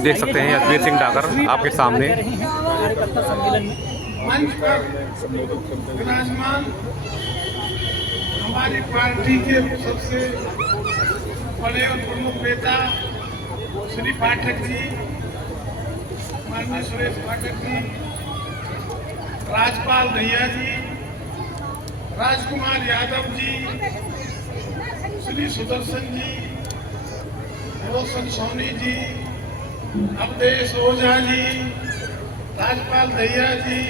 देख सकते हैं यशवीर सिंह डागर आपके सामने। कार्यकर्ता सम्मेलन में मंच पर विराजमान हमारी पार्टी के सबसे बड़े और प्रमुख नेता श्री पाठक जी, माननीय सुरेश पाठक जी, राजपाल भैया जी, राजकुमार यादव जी, श्री सुदर्शन जी, रोशन सोनी जी, अवधेश ओझा जी, राजपाल भैया जी,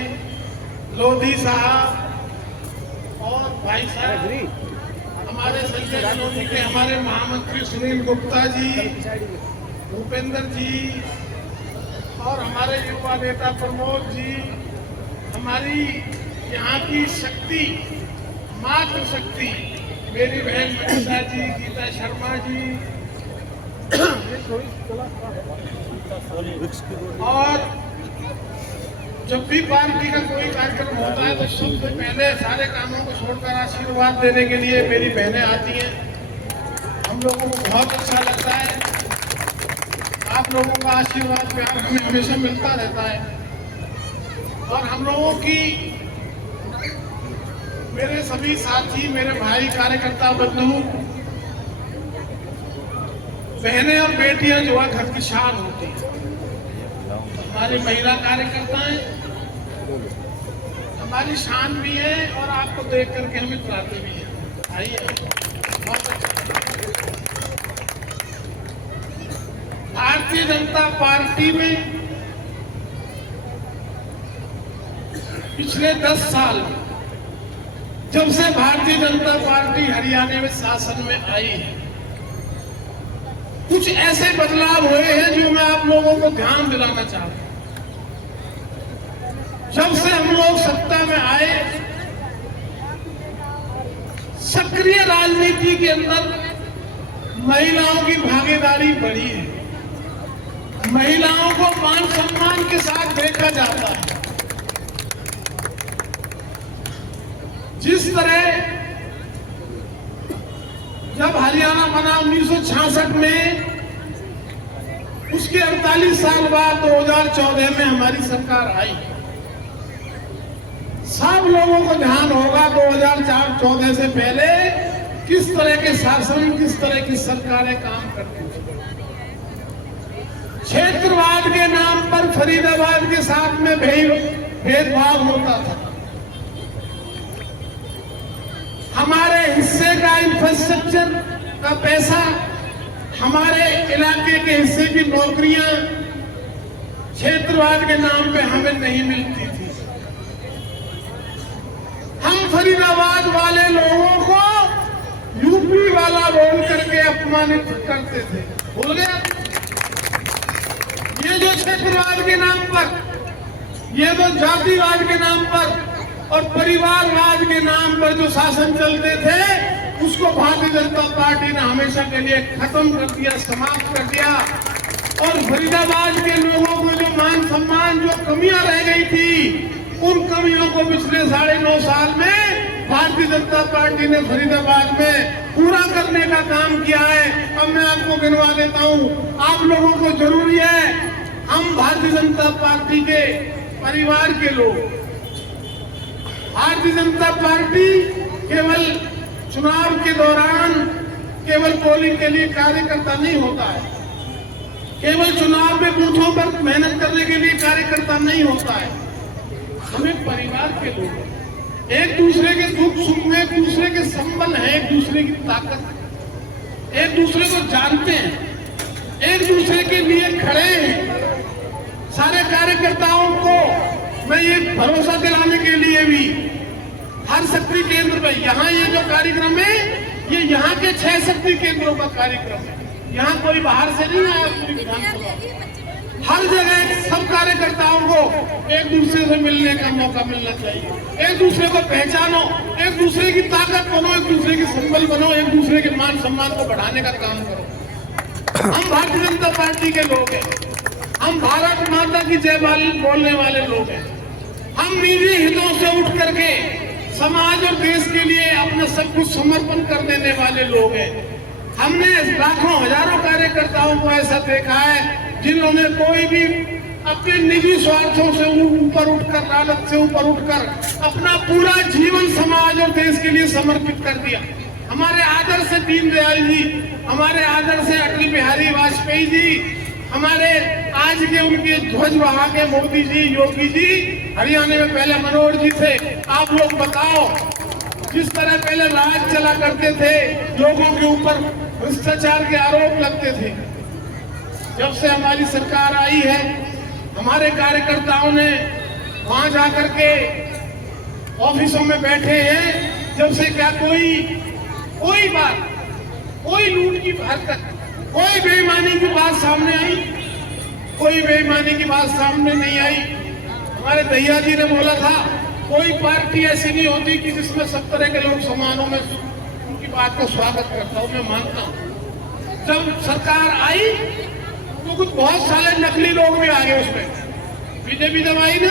लोधी साहब और भाई साहब हमारे संजय कॉलोनी के हमारे महामंत्री सुनील गुप्ता जी, भूपेंद्र जी और हमारे युवा नेता प्रमोद जी, हमारी यहाँ की शक्ति, मातृ शक्ति मेरी बहन मनीषा जी, गीता शर्मा जी और जब भी पार्टी का कोई कार्यक्रम होता है तो सबसे पहले सारे कामों को छोड़कर आशीर्वाद देने के लिए मेरी बहनें आती हैं। हम लोगों को बहुत अच्छा लगता है, आप लोगों का आशीर्वाद प्यार हमें हमेशा मिलता रहता है। और हम लोगों की, मेरे सभी साथी, मेरे भाई, कार्यकर्ता बंधु, बहनें और बेटियां जो है घर की शान होती है। हमारी महिला कार्यकर्ताएं हमारी शान भी है और आपको देख करके हमें इतराते भी हैं। आइए, बहुत अच्छा। भारतीय जनता पार्टी में पिछले 10 साल जब से भारतीय जनता पार्टी हरियाणा में शासन में आई है, कुछ ऐसे बदलाव हुए हैं जो मैं आप लोगों को ध्यान दिलाना चाहता हूं। जब से हम लोग सत्ता में आए, सक्रिय राजनीति के अंदर महिलाओं की भागीदारी बढ़ी है, महिलाओं को मान सम्मान के साथ देखा जाता है। जिस तरह जब हरियाणा बना 1966 में, उसके 48 साल बाद 2014 में हमारी सरकार आई। सब लोगों को ध्यान होगा 2014 से पहले किस तरह के शासन, किस तरह की सरकारें काम करती थी। क्षेत्रवाद के नाम पर फरीदाबाद के साथ में भेदभाव होता था। हमारे हिस्से का इंफ्रास्ट्रक्चर का पैसा, हमारे इलाके के हिस्से की नौकरियां क्षेत्रवाद के नाम पे हमें नहीं मिलती थी। हम फरीदाबाद वाले लोगों को यूपी वाला बोल करके अपमानित करते थे। भूल गए? ये जो क्षेत्रवाद के नाम पर, ये जो जातिवाद के नाम पर और परिवारवाद के नाम पर जो शासन चलते थे, उसको भारतीय जनता पार्टी ने हमेशा के लिए खत्म कर दिया, समाप्त कर दिया। और फरीदाबाद के लोगों को जो मान सम्मान, जो कमियां रह गई थी, उन कमियों को पिछले 9.5 साल में भारतीय जनता पार्टी ने फरीदाबाद में पूरा करने का काम किया है। अब मैं आपको गिनवा देता हूं। आप लोगों को जरूरी है, हम भारतीय जनता पार्टी के परिवार के लोग, भारतीय जनता पार्टी केवल चुनाव के दौरान केवल पोलिंग के लिए कार्यकर्ता नहीं होता है, केवल चुनाव में बूथों पर मेहनत करने के लिए कार्यकर्ता नहीं होता है। हमें परिवार के लोग एक दूसरे के दुख सुख में एक दूसरे के संबंध है, एक दूसरे की ताकत है, एक दूसरे को जानते हैं, एक दूसरे के लिए खड़े हैं। सारे कार्यकर्ताओं को मैं ये भरोसा दिलाने के लिए भी हर शक्ति केंद्र पे, यहाँ ये जो कार्यक्रम है, ये यहाँ के 6 शक्ति केंद्रों का कार्यक्रम है। यहाँ कोई बाहर से नहीं आया। पूरी विधानसभा हर जगह सब कार्यकर्ताओं को एक दूसरे से मिलने का मौका मिलना चाहिए। एक दूसरे को पहचानो, एक दूसरे की ताकत बनो, एक दूसरे की संबल बनो, एक दूसरे के मान सम्मान को बढ़ाने का काम करो। हम भारतीय जनता पार्टी के लोग हैं, हम भारत माता की जय बोलने वाले लोग हैं। हम निजी हितों से उठ करके समाज और देश के लिए अपना सब कुछ समर्पण कर देने वाले लोग हैं। हमने लाखों हजारों कार्यकर्ताओं को ऐसा देखा है जिन्होंने कोई भी अपने निजी स्वार्थों से ऊपर उठकर, लालच से ऊपर उठकर अपना पूरा जीवन समाज और देश के लिए समर्पित कर दिया। हमारे आदर से दीनदयाल जी, हमारे आदर से अटल बिहारी वाजपेयी जी, हमारे आज के उनके ध्वज वहा के मोदी जी, योगी जी, हरियाणा में पहले मनोहर जी थे। आप लोग बताओ, जिस तरह पहले राज चला करते थे, लोगों के ऊपर भ्रष्टाचार के आरोप लगते थे, जब से हमारी सरकार आई है, हमारे कार्यकर्ताओं ने वहां जाकर के ऑफिसों में बैठे हैं, जब से क्या कोई बात, कोई लूट की हरकत, कोई बेईमानी की बात सामने आई? कोई बेईमानी की बात सामने नहीं आई। हमारे भैया जी ने बोला था, कोई पार्टी ऐसी नहीं होती कि जिसमें सब तरह के लोग समान हो। मैं उनकी बात का स्वागत करता हूँ, मैं मानता हूँ। जब सरकार आई तो कुछ बहुत सारे नकली लोग भी आ गए उसमें। बीजेपी जब आई ना,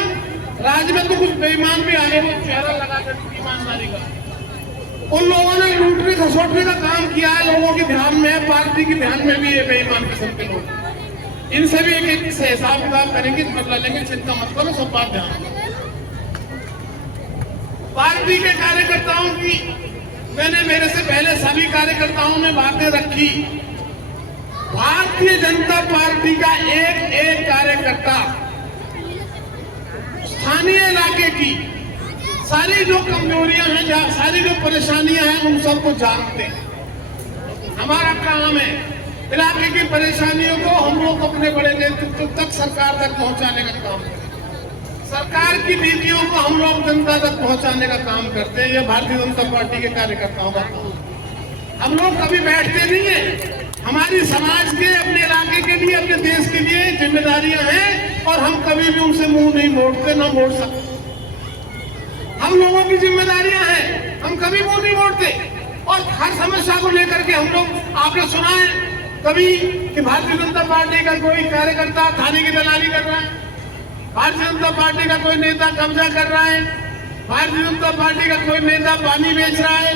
राज्य में तो कुछ बेईमान भी आ गए, वो चेहरा लगाकर ईमानदारी का। उन लोगों ने लूटने खसोटने का काम किया है, लोगों के ध्यान में, पार्टी के ध्यान में भी ये बेईमान किस्म के लोग। इनसे भी एक से हिसाब किताब करेंगे, बदला लेंगे, चिंता मत करो, सब बात ध्यान। पार्टी के कार्यकर्ताओं की मैंने, मेरे से पहले सभी कार्यकर्ताओं ने बातें रखी। भारतीय जनता पार्टी का एक कार्यकर्ता स्थानीय इलाके की सारी जो कमजोरियां हैं, सारी जो परेशानियां हैं, उन सबको जानते हैं। हमारा काम है इलाके की परेशानियों को हम लोग अपने बड़े नेतृत्व तक, सरकार तक पहुंचाने का काम करें। सरकार की नीतियों को हम लोग जनता तक पहुंचाने का काम करते हैं। यह भारतीय जनता पार्टी के कार्यकर्ताओं का काम। हम लोग कभी बैठते नहीं है। हमारी समाज के, अपने इलाके के लिए, अपने देश के लिए जिम्मेदारियां हैं और हम कभी भी उनसे मुंह नहीं मोड़ते, ना मोड़ सकते। हम लोगों की जिम्मेदारियां हैं, हम कभी मुंह नहीं मोड़ते। और हर समस्या को लेकर के हम लोग, आपने सुना है कभी कि भारतीय जनता पार्टी का कोई कार्यकर्ता थाने की दलाली कर रहा है, भारतीय जनता पार्टी का कोई नेता कब्जा कर रहा है, भारतीय जनता पार्टी का कोई नेता पानी बेच रहा है।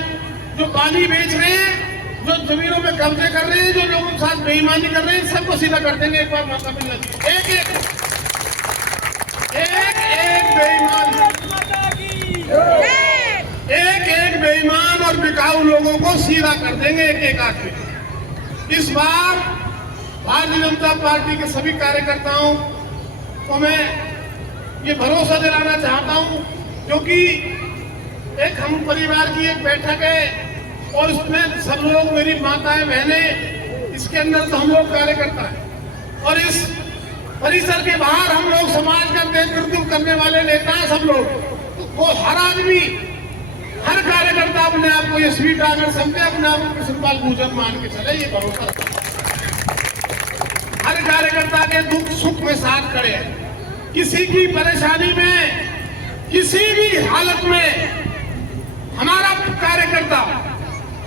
जो पानी बेच रहे हैं, जो जमीनों में कब्जे कर रहे हैं, जो लोगों के साथ बेईमानी कर रहे हैं, सबको सीधा कर देंगे। एक बार मौका मिलना चाहिए। एक बेईमान और बिकाऊ लोगों को सीधा कर देंगे, एक आदमी। इस बार भारतीय जनता पार्टी के सभी कार्यकर्ताओं को मैं ये भरोसा दिलाना चाहता हूं, क्योंकि एक हम परिवार की एक बैठक है और उसमें सब लोग, मेरी माताएं, बहनें, इसके अंदर तो हम लोग कार्यकर्ता हैं। और इस परिसर के बाहर हम लोग समाज का नेतृत्व करने वाले नेता हैं, सब लोग। तो वो हर आदमी, हर कार्यकर्ता अपने आप को ये स्वीट आगर समझे, अपने आप को कृष्णपाल पूजन मान के चले, ये भरोसा। हर कार्यकर्ता के दुख सुख में साथ खड़े हैं। किसी की परेशानी में, किसी भी हालत में हमारा कार्यकर्ता,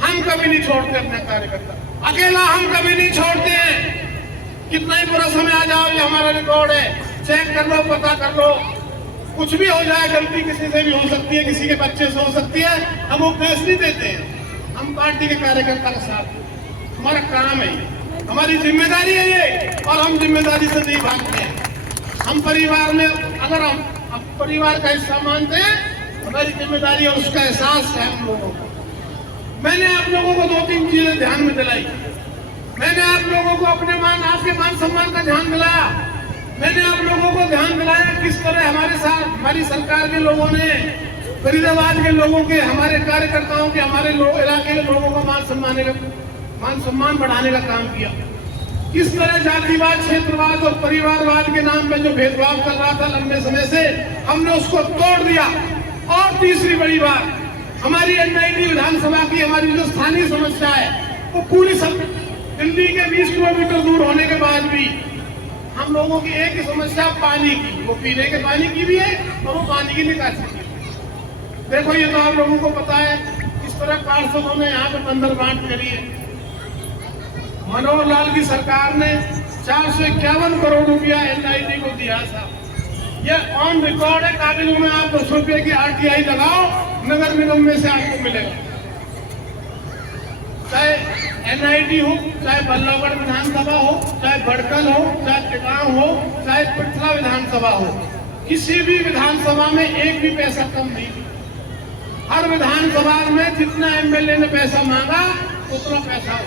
हम कभी नहीं छोड़ते अपने कार्यकर्ता। अकेला हम कभी नहीं छोड़ते हैं। कितना ही बुरा समय आ जाओ, ये हमारा रिकॉर्ड है, चेक कर लो, पता कर लो। कुछ भी हो जाए, गलती किसी से भी हो सकती है, किसी के बच्चे से हो सकती है, हम वो केस नहीं देते हैं। हम पार्टी के कार्यकर्ता के साथ, हमारा काम है, हमारी जिम्मेदारी है ये, और हम जिम्मेदारी से नहीं भागते हैं। हम परिवार में, अगर हम परिवार का हिस्सा मानते हैं, हमारी जिम्मेदारी और उसका एहसास है हम लोगों को। मैंने आप लोगों को 2-3 चीजें ध्यान में दिलाई। मैंने आप लोगों को अपने आपके मान सम्मान का ध्यान दिलाया। मैंने आप लोगों को ध्यान दिलाया किस तरह हमारे साथ, हमारी सरकार के लोगों ने, फरीदाबाद के लोगों के, हमारे कार्यकर्ताओं के, हमारे इलाके के लोगों को मान सम्मान बढ़ाने का काम किया। किस तरह जातिवाद, क्षेत्रवाद और परिवारवाद के नाम में जो भेदभाव कर रहा था लंबे समय से, हमने उसको तोड़ दिया। और तीसरी बड़ी बात, हमारी एनआईटी विधानसभा की हमारी जो स्थानीय समस्या है, वो पूरी दिल्ली के 20 किलोमीटर दूर होने के बाद भी हम लोगों की एक ही समस्या पानी की, वो पीने के पानी की भी है और वो पानी की निकासी की। देखो, ये तो आप लोगों को पता है किस तरह पार्षदों ने यहाँ पे बंदर बांट करी है। मनोहर लाल की सरकार ने 451 करोड़ रुपया एनआईटी को दिया था। ये ऑन रिकॉर्ड है, कागजों में आप 200 रुपये की आरटीआई लगाओ, नगर निगम में से आपको मिलेगा। चाहे NIT हो, चाहे बल्लभगढ़ विधानसभा हो, चाहे भड़कल हो, चाहे टिकाऊ हो, चाहे पिथला विधानसभा हो, किसी भी विधानसभा में एक भी पैसा कम नहीं। हर विधानसभा में जितना MLA ने पैसा मांगा उतना पैसा।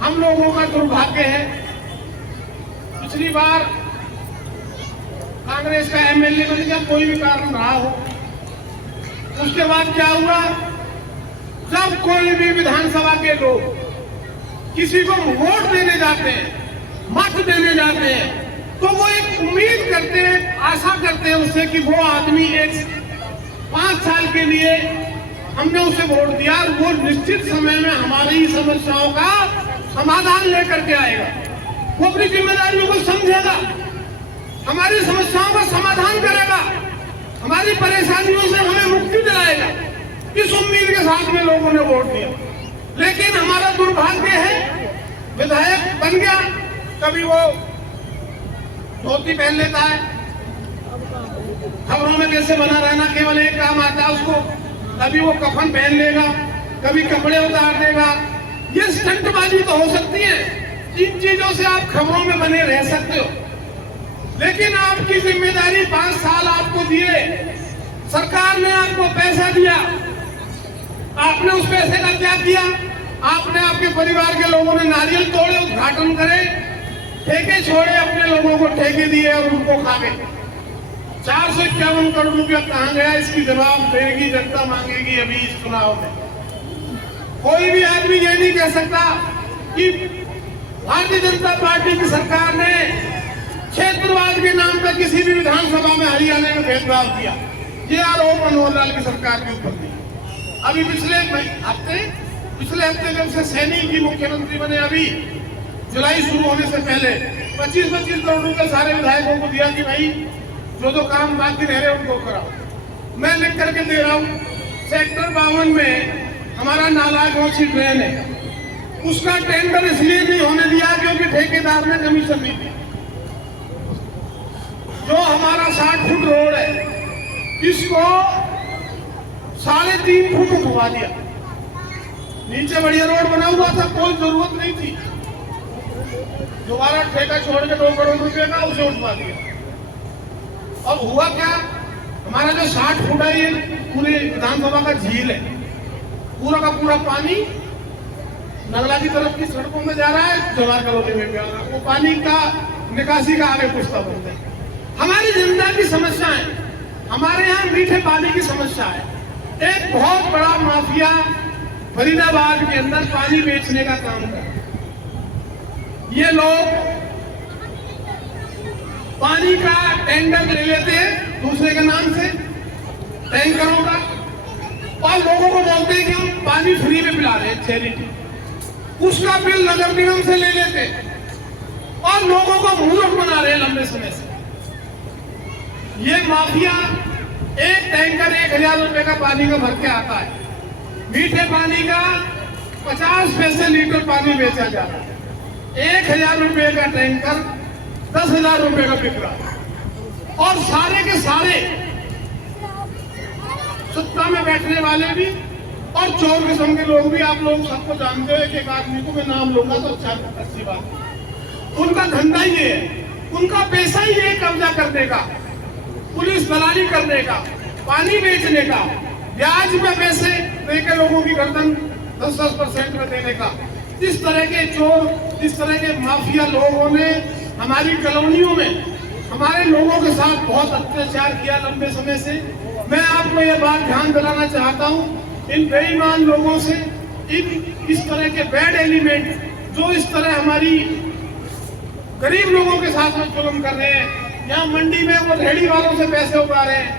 हम लोगों का दुर्भाग्य है, पिछली बार कांग्रेस का MLA बन गया, कोई भी कारण रहा हो। उसके बाद क्या हुआ, जब कोई भी विधानसभा के लोग किसी को वोट देने जाते हैं, मत देने जाते हैं, तो वो एक उम्मीद करते हैं, आशा करते हैं उससे कि वो आदमी एक 5 साल के लिए हमने उसे वोट दिया और वो निश्चित समय में हमारी समस्याओं का समाधान लेकर के आएगा, वो अपनी जिम्मेदारियों को समझेगा, हमारी समस्याओं का समाधान करेगा, हमारी परेशानियों से हमें मुक्ति दिलाएगा। इस उम्मीद के साथ में लोगों ने वोट दिया। लेकिन हमारा दुर्भाग्य है, विधायक बन गया, कभी वो धोती पहन लेता है, खबरों में कैसे बना रहना केवल एक काम आता है उसको, कभी वो कफन पहन लेगा, कभी कपड़े उतार देगा। ये स्टंटबाजी तो हो सकती है, इन चीजों से आप खबरों में बने रह सकते हो, लेकिन आपकी जिम्मेदारी 5 साल आपको दिए, सरकार ने आपको पैसा दिया, आपने उस पैसे का क्या किया? आपने आपके परिवार के लोगों ने नारियल तोड़े, उद्घाटन करे, ठेके छोड़े, अपने लोगों को ठेके दिए और उनको खा गए। 451 करोड़ रुपया कहां गया, इसकी जवाब देगी जनता, मांगेगी अभी इस चुनाव में। कोई भी आदमी ये नहीं कह सकता कि भारतीय जनता पार्टी की सरकार ने क्षेत्रवाद के नाम पर किसी भी विधानसभा में हरियाणा में भेदभाव किया। ये आरोप मनोहर लाल की सरकार के ऊपर दिया। अभी पिछले हफ्ते जब से सैनी जी मुख्यमंत्री बने, अभी जुलाई शुरू होने से पहले 25-25 करोड़ रुपए सारे विधायकों को दिया कि भाई जो काम बाकी रह रहे उनको कराओ। मैं लिख करके दे रहा हूँ, सेक्टर 52 में हमारा नालागौची ट्रेन है, उसका टेंडर इसलिए नहीं होने दिया क्योंकि ठेकेदार ने कमीशन नहीं दी। जो हमारा 60 फुट रोड है, इसको 3.5 फुट उठवा दिया। नीचे बढ़िया रोड बना हुआ था, कोई जरूरत नहीं थी, दोबारा ठेका छोड़ के 2 करोड़ रुपए का उसे उठवा दिया। अब हुआ क्या, हमारा जो 60 फुट है ये पूरे विधानसभा का झील है, पूरा का पूरा पानी नगला की तरफ की सड़कों में जा रहा है, जवाहर कॉलोनी में जा रहा है। वो पानी का निकासी का आगे पुस्ता बनता है। हमारी जनता की समस्या है, हमारे यहाँ मीठे पानी की समस्या है। एक बहुत बड़ा माफिया फरीदाबाद के अंदर पानी बेचने का काम कर रहा है। ये लोग पानी का टेंडर ले लेते हैं दूसरे के नाम से, टैंकरों का, और लोगों को बोलते हैं कि हम पानी फ्री में पिला रहे हैं, चैरिटी। उसका बिल नगर निगम से ले लेते हैं और लोगों को मूर्ख बना रहे हैं लंबे समय से। ये माफिया एक टैंकर 1000 रुपए का पानी का भर के आता है, मीठे पानी का 50 पैसे लीटर पानी बेचा जा रहा है। 1000 रुपए का टैंकर 10,000 रुपए का बिक रहा है, और सारे के सारे सत्ता में बैठने वाले भी और चोर किस्म के लोग भी, आप लोग सबको जानते हो। एक आदमी को मैं नाम लूंगा तो अच्छी बात। उनका धंधा ये है, उनका पैसा ही है कब्जा करने का, पुलिस दलाली करने का, पानी बेचने का, ब्याज में पैसे देकर लोगों की गर्दन 10% में देने का। इस तरह के चोर, इस तरह के माफिया लोगों ने हमारी कॉलोनियों में हमारे लोगों के साथ बहुत अत्याचार किया लंबे समय से। मैं आपको ये बात ध्यान दिलाना चाहता हूँ, इन बेईमान लोगों से, इस तरह के बैड एलिमेंट जो इस तरह हमारी गरीब लोगों के साथ में जुल्म कर रहे हैं। यहाँ मंडी में वो रेहड़ी वालों से पैसे उड़ा रहे हैं,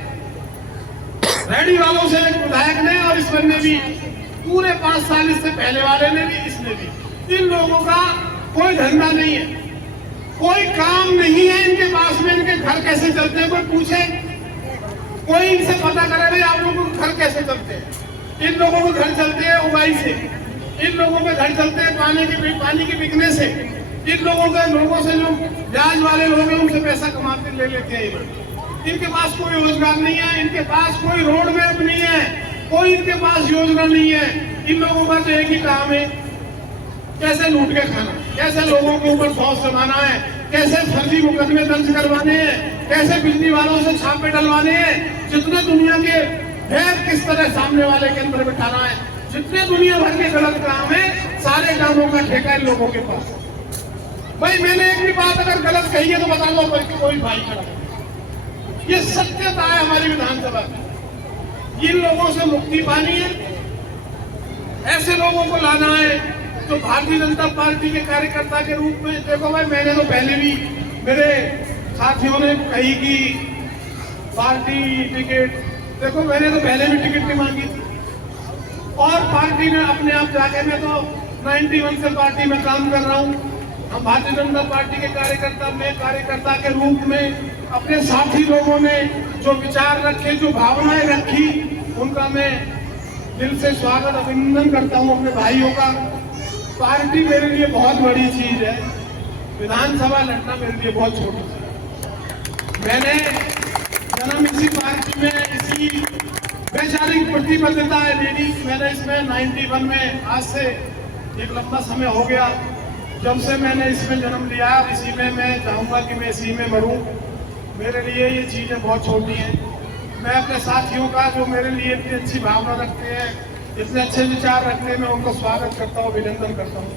रेहड़ी वालों से एक विधायक ने और इस बंदे भी, पूरे 5 साल इससे पहले वाले ने भी, इसने भी। इन लोगों का कोई धंधा नहीं है, कोई काम नहीं है इनके पास में। इनके घर कैसे चलते हैं कोई पूछे, कोई इनसे पता करे भाई आप लोगों के घर कैसे चलते हैं। इन लोगों के घर चलते हैं उगाई से, इन लोगों के घर चलते हैं पानी के बिकने से, इन लोगों से जो ब्याज वाले लोग हैं उनसे पैसा कमाते ले लेते हैं। इनके पास कोई रोजगार नहीं है, इनके पास कोई रोड मैप नहीं है, कोई इनके पास योजना नहीं है। इन लोगों का तो एक ही काम है कैसे लूट के खाना, कैसे लोगों के ऊपर फौज जमाना है, कैसे फर्जी मुकदमे दर्ज करवाने हैं, कैसे बिजली वालों से छापे डलवाने हैं, जितने दुनिया के भेद किस तरह सामने वाले के अंदर बिठाना है, जितने दुनिया भर के गलत काम है, सारे कामों का ठेका इन लोगों के पास। भाई मैंने एक भी बात अगर गलत कही है तो बता दो, बल्कि कोई भाई खड़ा है। ये सत्यता है हमारी विधानसभा की। इन लोगों से मुक्ति पानी है, ऐसे लोगों को लाना है तो भारतीय जनता पार्टी के कार्यकर्ता के रूप में। देखो भाई, मैंने तो पहले भी, मेरे साथियों ने कही कि पार्टी टिकट, देखो मैंने तो पहले भी टिकट नहीं मांगी थी और पार्टी ने अपने आप जाके, मैं तो 91 से पार्टी में काम कर रहा हूँ। हम भारतीय जनता पार्टी के कार्यकर्ता के रूप में अपने साथी लोगों ने जो विचार रखे, जो भावनाएं रखी, उनका मैं दिल से स्वागत अभिनंदन करता हूं अपने भाइयों का। पार्टी मेरे लिए बहुत बड़ी चीज है, विधानसभा लड़ना मेरे लिए बहुत छोटी चीज। मैंने जन्म इसी पार्टी में, इसी वैचारिक प्रतिबद्धता है मेरी। मैंने इसमें 91 में, आज से एक लंबा समय हो गया जब से मैंने इसमें जन्म लिया, इसी में मैं चाहूंगा कि मैं इसी में मरूं। मेरे लिए ये चीजें बहुत छोटी हैं। मैं अपने साथियों का, जो मेरे लिए इतनी अच्छी भावना रखते हैं, इतने अच्छे विचार रखते हैं, मैं उनको स्वागत करता हूँ, अभिनंदन करता हूँ।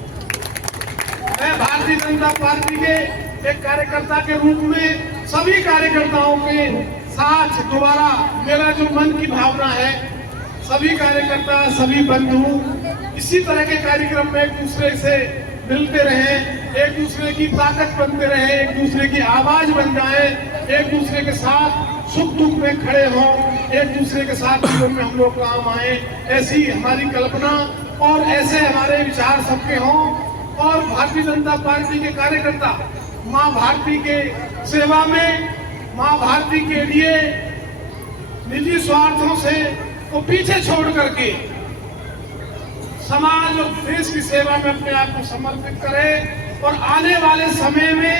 मैं भारतीय जनता पार्टी के एक कार्यकर्ता के रूप में सभी कार्यकर्ताओं के साथ दोबारा मेरा जो मन की भावना है, सभी कार्यकर्ता, सभी बंधु इसी तरह के कार्यक्रम में एक दूसरे से मिलते रहे, एक दूसरे की ताकत बनते रहे, एक दूसरे की आवाज बन जाए, एक दूसरे के साथ सुख दुख में खड़े हों, एक दूसरे के साथ जीवन में हम लोग काम आए, ऐसी हमारी कल्पना और ऐसे हमारे विचार सबके हों। और भारतीय जनता पार्टी के कार्यकर्ता माँ भारती के सेवा में, माँ भारती के लिए निजी स्वार्थों से को पीछे छोड़ करके समाज और देश की सेवा में अपने आप को समर्पित करें और आने वाले समय में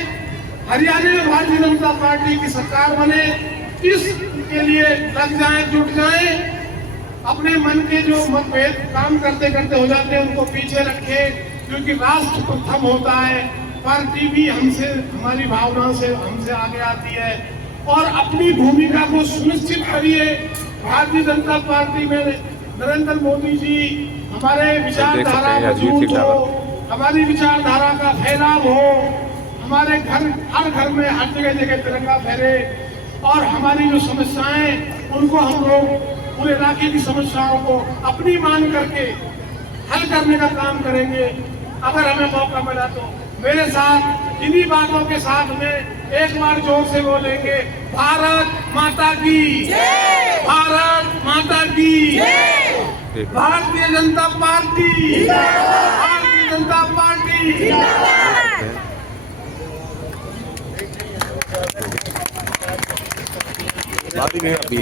हरियाणा में भारतीय जनता पार्टी की सरकार बने, इसके लिए लग जाएं, जुट जाएं। अपने मन के जो मतभेद काम करते करते हो जाते हैं उनको पीछे रखें, क्योंकि राष्ट्र प्रथम होता है। पार्टी भी हमसे, हमारी भावना से हमसे आगे आती है और अपनी भूमिका को सुनिश्चित करिए। भारतीय जनता पार्टी में नरेंद्र मोदी जी हमारे विचारधारा मजबूत हो, हमारी विचारधारा का फैलाव हो, हमारे घर, हर घर में हर जगह जगह तिरंगा फहरे और हमारी जो समस्याएं उनको हम लोग पूरे इलाके की समस्याओं को अपनी मान करके हल करने का काम करेंगे। अगर हमें मौका मिला तो मेरे साथ इन्हीं बातों के साथ में एक बार जोर से बोलेंगे, भारत माता की जय, भारत माता की जय, भारतीय जनता पार्टी, भारतीय जनता पार्टी। बात ही नहीं अभी